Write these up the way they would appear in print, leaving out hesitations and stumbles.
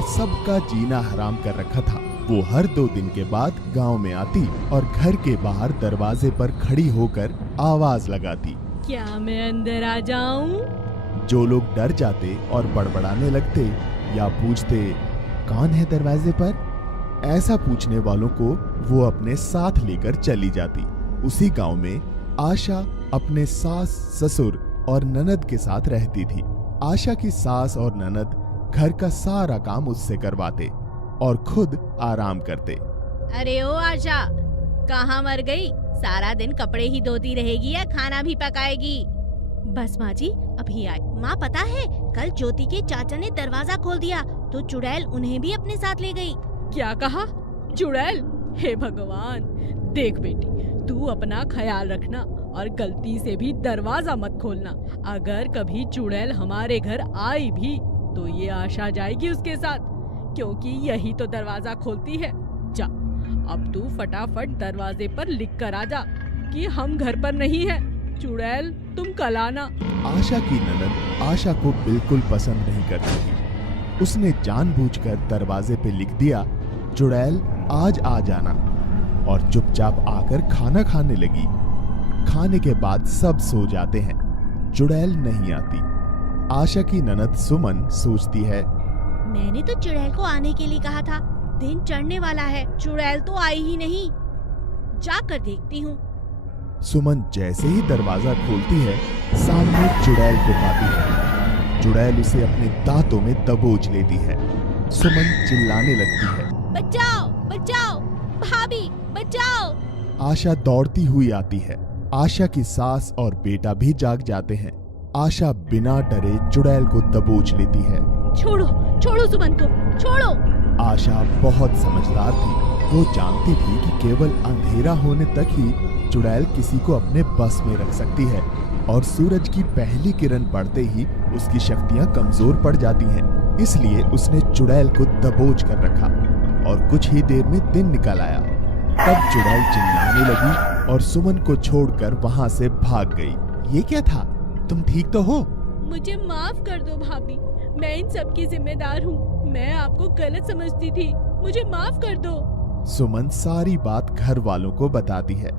ने सबका जीना हराम कर रखा था। वो हर 2 दिन के बाद गांव में आती और घर के बाहर दरवाजे पर खड़ी होकर आवाज लगाती, क्या मैं अंदर आ जाऊं? जो लोग डर जाते और बड़बड़ाने लगते या पूछते कौन है दरवाजे पर, ऐसा पूछने वालों को वो अपने साथ लेकर चली जाती। उसी गांव में आशा अपने सास, ससुर और ननद के साथ रहती थी। आशा की सास और ननद घर का सारा काम उससे करवाते और खुद आराम करते। अरे ओ आशा, कहाँ मर गई? सारा दिन कपड़े ही धोती रहेगी या खाना भी पकाएगी? बस माँ जी अभी आई। माँ पता है कल ज्योति के चाचा ने दरवाजा खोल दिया तो चुड़ैल उन्हें भी अपने साथ ले गई। क्या कहा? चुड़ैल? हे भगवान! देख बेटी, तू अपना ख्याल रखना और गलती से भी दरवाजा मत खोलना। अगर कभी चुड़ैल हमारे घर आई भी तो ये आशा जाएगी उसके साथ, क्योंकि यही तो दरवाजा खोलती है। जा, अब तू फटाफट दरवाजे पर लिख कर आ जा कि हम घर पर नहीं हैं। चुड़ैल तुम कल आना। आशा की ननद आशा को बिल्कुल पसंद नहीं करती थी। उसने जानबूझकर दरवाजे पे लिख दिया, चुड़ैल आज आ जाना, और चुपचाप आकर खाना खाने लगी। खाने के बाद सब सो जाते हैं, चुड़ैल नहीं आती। आशा की ननद सुमन सोचती है, मैंने तो चुड़ैल को आने के लिए कहा था, दिन चढ़ने वाला है, चुड़ैल तो आई ही नहीं, जाकर देखती हूँ। सुमन जैसे ही दरवाजा खोलती है, सामने चुड़ैल को पाती है। चुड़ैल उसे अपने दांतों में दबोच लेती है। सुमन चिल्लाने लगती है, बचाओ बचाओ, भाभी बचाओ। आशा दौड़ती हुई आती है। आशा की सास और बेटा भी जाग जाते हैं। आशा बिना डरे चुड़ैल को दबोच लेती है। छोड़ो छोड़ो सुमन को, छोड़ो। आशा बहुत समझदार थी। वो जानती थी कि केवल अंधेरा होने तक ही चुड़ैल किसी को अपने बस में रख सकती है, और सूरज की पहली किरण पड़ते ही उसकी शक्तियां कमजोर पड़ जाती हैं। इसलिए उसने चुड़ैल को दबोच कर रखा और कुछ ही देर में दिन निकल आया। तब चुड़ैल चिल्लाने लगी और सुमन को छोड़कर वहां से भाग गई। ये क्या था? तुम ठीक तो हो? मुझे माफ कर दो भाभी, मैं इन सब की जिम्मेदार हूँ। मैं आपको गलत समझती थी, मुझे माफ कर दो। सुमन सारी बात घर वालों को बताती है।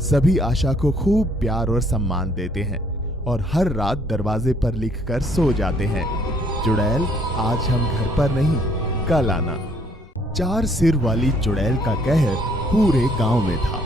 सभी आशा को खूब प्यार और सम्मान देते हैं और हर रात दरवाजे पर लिखकर सो जाते हैं, चुड़ैल आज हम घर पर नहीं, कल आना। 4 सिर वाली चुड़ैल का कहर पूरे गांव में था।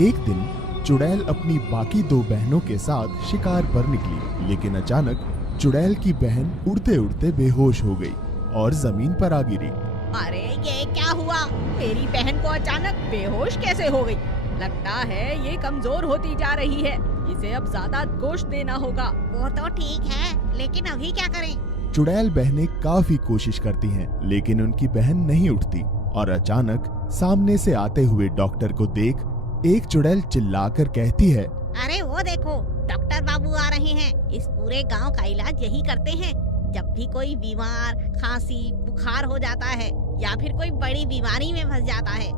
एक दिन चुड़ैल अपनी बाकी 2 बहनों के साथ शिकार पर निकली, लेकिन अचानक चुड़ैल की बहन उड़ते उड़ते बेहोश हो गई और जमीन पर आ गिरी। अरे ये क्या हुआ? मेरी बहन को अचानक बेहोश कैसे हो गई? लगता है ये कमजोर होती जा रही है, इसे अब ज्यादा गोश्त देना होगा। वो तो ठीक है, लेकिन अभी क्या करें? चुड़ैल बहनें काफी कोशिश करती हैं, लेकिन उनकी बहन नहीं उठती और अचानक सामने से आते हुए डॉक्टर को देख एक चुड़ैल चिल्लाकर कहती है, अरे वो देखो, डॉक्टर बाबू आ रहे हैं। इस पूरे गांव का इलाज यही करते हैं। जब भी कोई बीमार, खांसी, बुखार हो जाता है या फिर कोई बड़ी बीमारी में फंस जाता है।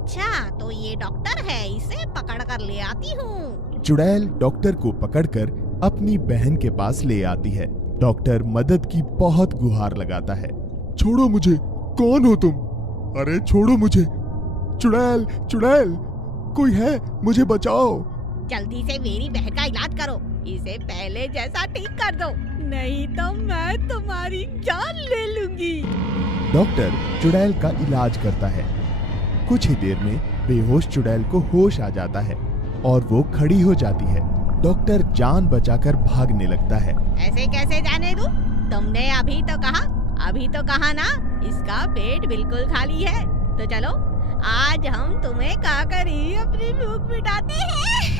अच्छा, तो ये डॉक्टर है, इसे पकड़ कर ले आती हूँ। चुड़ैल डॉक्टर को पकड़कर अपनी बहन के पास ले आती है। डॉक्टर मदद की बहुत गुहार लगाता है। छोड़ो मुझे, कौन हो तुम? अरे छोड़ो मुझे, चुड़ैल चुड़ैल, कोई है, मुझे बचाओ। जल्दी से मेरी बहन का इलाज करो, इसे पहले जैसा ठीक कर दो, नहीं तो मैं तुम्हारी जान ले लूंगी। डॉक्टर चुड़ैल का इलाज करता है। कुछ ही देर में बेहोश चुड़ैल को होश आ जाता है और वो खड़ी हो जाती है। डॉक्टर जान बचाकर भागने लगता है। ऐसे कैसे जाने दूं? तुमने अभी तो कहा ना, इसका पेट बिल्कुल खाली है। तो चलो, आज हम तुम्हें खाकर ही अपनी भूख मिटाते हैं।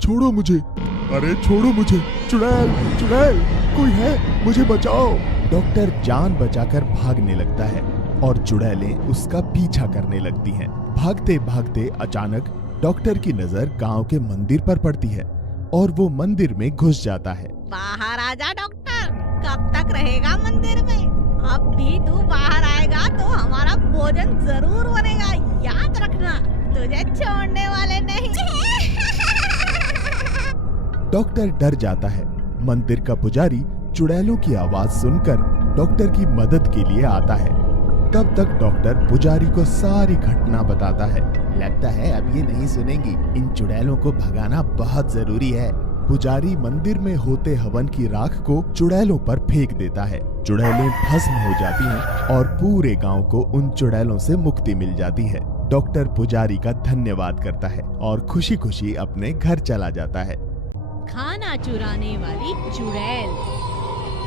छोड़ो मुझे, अरे छोड़ो मुझे, चुड़ैल चुड़ैल, कोई है, मुझे बचाओ। डॉक्टर जान बचाकर भागने लगता है और चुड़ैलें उसका पीछा करने लगती हैं। भागते भागते अचानक डॉक्टर की नजर गांव के मंदिर पर पड़ती है और वो मंदिर में घुस जाता है। बाहर आजा डॉक्टर, कब तक रहेगा मंदिर में? अब भी तू बाहर आएगा तो हमारा भोजन जरूर बनेगा, याद रखना, तुझे छोड़ने वाले नहीं। डॉक्टर डर जाता है मंदिर का पुजारी चुड़ैलों की आवाज सुनकर डॉक्टर की मदद के लिए आता है। तब तक डॉक्टर पुजारी को सारी घटना बताता है। लगता है अब ये नहीं सुनेंगी, इन चुड़ैलों को भगाना बहुत जरूरी है। पुजारी मंदिर में होते हवन की राख को चुड़ैलों पर फेंक देता है। चुड़ैलें भस्म हो जाती हैं और पूरे गांव को उन चुड़ैलों से मुक्ति मिल जाती है। डॉक्टर पुजारी का धन्यवाद करता है और खुशी खुशी अपने घर चला जाता है। खाना चुराने वाली चुड़ैल।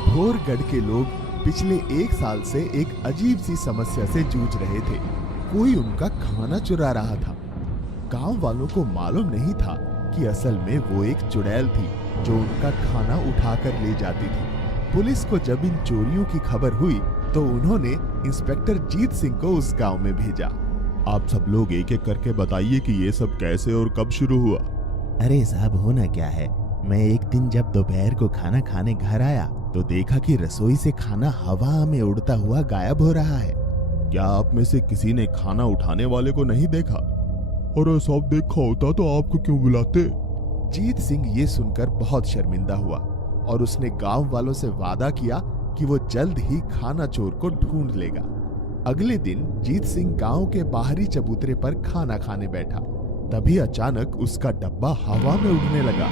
भोरगढ़ के लोग पिछले 1 साल से एक अजीब सी समस्या से जूझ रहे थे। कोई उनका खाना चुरा रहा था। गांव वालों को मालूम नहीं था कि असल में वो एक चुड़ैल थी जो उनका खाना उठाकर ले जाती थी। पुलिस को जब इन चोरियों की खबर हुई तो उन्होंने इंस्पेक्टर जीत सिंह को उस गांव में भेजा। आप सब लोग एक एक करके बताइए कि ये सब कैसे और कब शुरू हुआ। अरे साहब, होना क्या है, मैं एक दिन जब दोपहर को खाना खाने घर आया तो देखा कि रसोई से खाना हवा में उड़ता हुआ गायब हो रहा है। क्या आप में से किसी ने खाना उठाने वाले को नहीं देखा? और सब देखा होता तो आपको क्यों बुलाते? जीत सिंह ये सुनकर बहुत शर्मिंदा हुआ और उसने गांव वालों से वादा किया कि वो जल्द ही खाना चोर को ढूंढ लेगा। अगले दिन जीत सिंह गांव के बाहरी चबूतरे पर खाना खाने बैठा। तभी अचानक उसका डब्बा हवा में उड़ने लगा।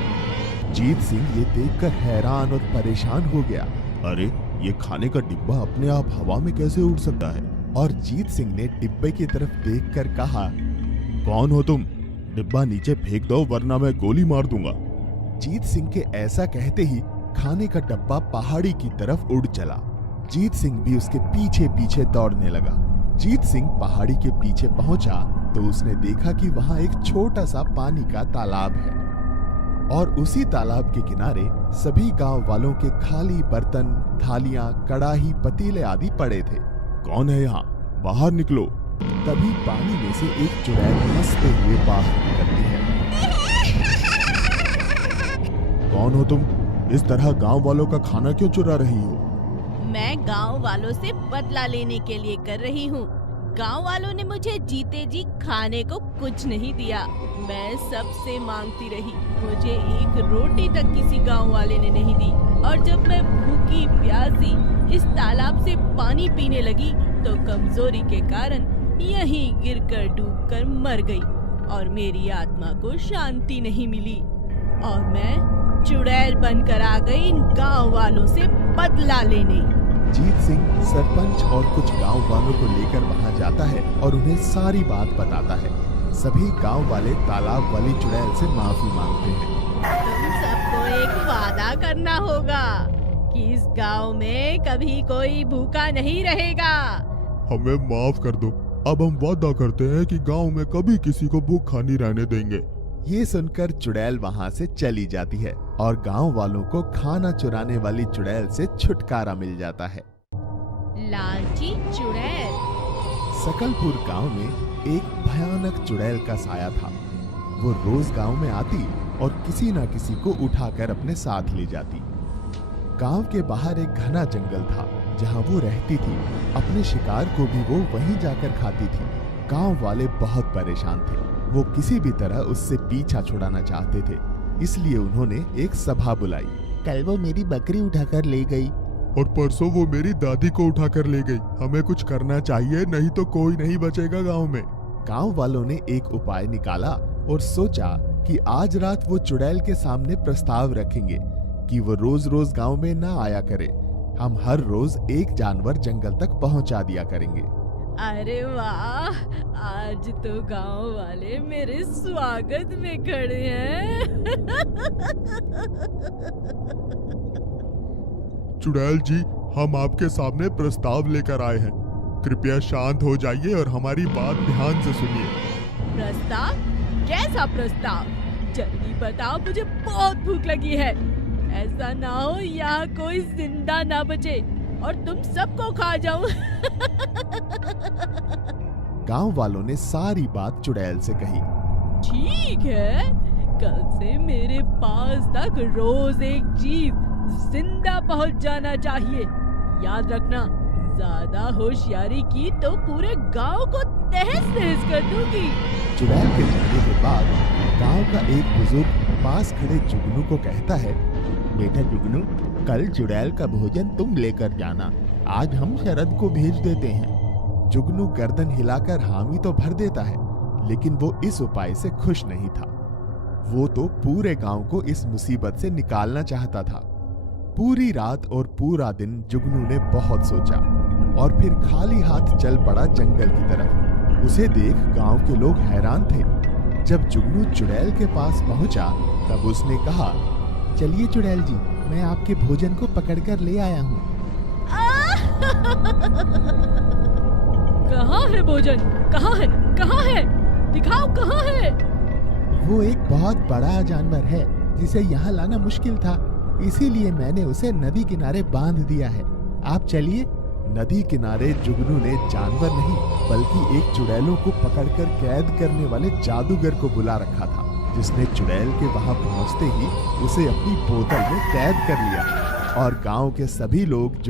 जीत सिंह ये देखकर हैरान और परेशान हो गया। अरे, ये खाने का डिब्बा अपने आप हवा में कैसे उड़ सकता है? और जीत सिंह ने डिब्बे की तरफ देखकर कहा, कौन हो तुम? डिब्बा नीचे फेंक दो वरना मैं गोली मार दूंगा। जीत सिंह के ऐसा कहते ही खाने का डब्बा पहाड़ी की तरफ उड़ चला। जीत सिंह भी उसके पीछे पीछे दौड़ने लगा। जीत सिंह पहाड़ी के पीछे पहुंचा तो उसने देखा कि वहां एक छोटा सा पानी का तालाब है और उसी तालाब के किनारे सभी गांव वालों के खाली बर्तन, थालियां, कड़ाही, पतीले आदि पड़े थे। कौन है यहाँ? बाहर निकलो। तभी पानी में से एक चुड़ैल हंसते हुए बाहर निकलती है। कौन हो तुम? इस तरह गांव वालों का खाना क्यों चुरा रही हो? मैं गांव वालों से बदला लेने के लिए कर रही हूँ। गांव वालों ने मुझे जीते जी खाने को कुछ नहीं दिया। मैं सबसे मांगती रही, मुझे एक रोटी तक किसी गांव वाले ने नहीं दी। और जब मैं भूखी प्यासी इस तालाब से पानी पीने लगी तो कमजोरी के कारण यहीं गिरकर डूबकर मर गई और मेरी आत्मा को शांति नहीं मिली और मैं चुड़ैल बनकर आ गई इन गांव वालों से बदला लेने। जीत सिंह सरपंच और कुछ गांव वालों को लेकर वहां जाता है और उन्हें सारी बात बताता है। सभी गांव वाले तालाब वाली चुड़ैल से माफी मांगते हैं। तुम सबको एक वादा करना होगा कि इस गांव में कभी कोई भूखा नहीं रहेगा। हमें माफ कर दो। अब हम वादा करते हैं कि गांव में कभी किसी को भूखा नहीं रहने देंगे। ये सुनकर चुड़ैल वहां से चली जाती है और गांव वालों को खाना चुराने वाली चुड़ैल से छुटकारा मिल जाता है। लालची चुड़ैल। सकलपुर गांव में एक भयानक चुड़ैल का साया था। वो रोज गांव में आती और किसी न किसी को उठाकर अपने साथ ले जाती। गांव के बाहर एक घना जंगल था जहां वो रहती थी। अपने शिकार को भी वो वहीं जाकर खाती थी। गांव वाले बहुत परेशान थे। वो किसी भी तरह उससे पीछा छुड़ाना चाहते थे, इसलिए उन्होंने एक सभा बुलाई। कल वो मेरी बकरी उठाकर ले गई और परसों वो मेरी दादी को उठाकर ले गई। हमें कुछ करना चाहिए, नहीं तो कोई नहीं बचेगा गांव में। गांव वालों ने एक उपाय निकाला और सोचा कि आज रात वो चुड़ैल के सामने प्रस्ताव रखेंगे कि वो रोज रोज गांव में ना आया करे। हम हर रोज एक जानवर जंगल तक पहुंचा दिया करेंगे। अरे वाह, आज तो गांव वाले मेरे स्वागत में खड़े हैं। चुड़ैल जी, हम आपके सामने प्रस्ताव लेकर आए हैं। कृपया शांत हो जाइए और हमारी बात ध्यान से सुनिए। प्रस्ताव? कैसा प्रस्ताव? जल्दी बताओ, मुझे बहुत भूख लगी है। ऐसा ना हो यहाँ कोई जिंदा ना बचे और तुम सबको खा जाऊं। गांव वालों ने सारी बात चुड़ैल से कही। ठीक है, कल से मेरे पास तक रोज एक जीव जिंदा पहुंच जाना चाहिए। याद रखना, ज्यादा होशियारी की तो पूरे गांव को तहस नहस कर दूंगी। चुड़ैल के जाने के बाद गांव का एक बुजुर्ग पास खड़े जुगनू को कहता है, बेटा जुगनू, कल चुड़ैल का भोजन तुम लेकर जाना। आज हम शरद को भेज देते हैं। जुगनू गर्दन हिलाकर हामी तो भर देता है, लेकिन वो इस उपाय से खुश नहीं था। वो तो पूरे गांव को इस मुसीबत से निकालना चाहता था। पूरी रात और पूरा दिन जुगनू ने बहुत सोचा और फिर खाली हाथ चल पड़ा जंगल की तरफ। उसे देख गांव के लोग हैरान थे। जब जुगनू चुड़ैल के पास पहुंचा तब उसने कहा, चलिए चुड़ैल जी, मैं आपके भोजन को पकड़कर ले आया हूँ। कहाँ है भोजन? कहाँ है? कहाँ है? दिखाओ कहाँ है? वो एक बहुत बड़ा जानवर है जिसे यहाँ लाना मुश्किल था, इसीलिए मैंने उसे नदी किनारे बांध दिया है। आप चलिए। नदी किनारे जुगनू ने जानवर नहीं बल्कि एक चुड़ैलों को पकड़कर कैद करने वाले जादूगर को बुला रखा था, जिसने चुड़ैल के वहां पहुंचते ही उसे अपनी बोतल में कैद कर लिया और गांव के सभी लोग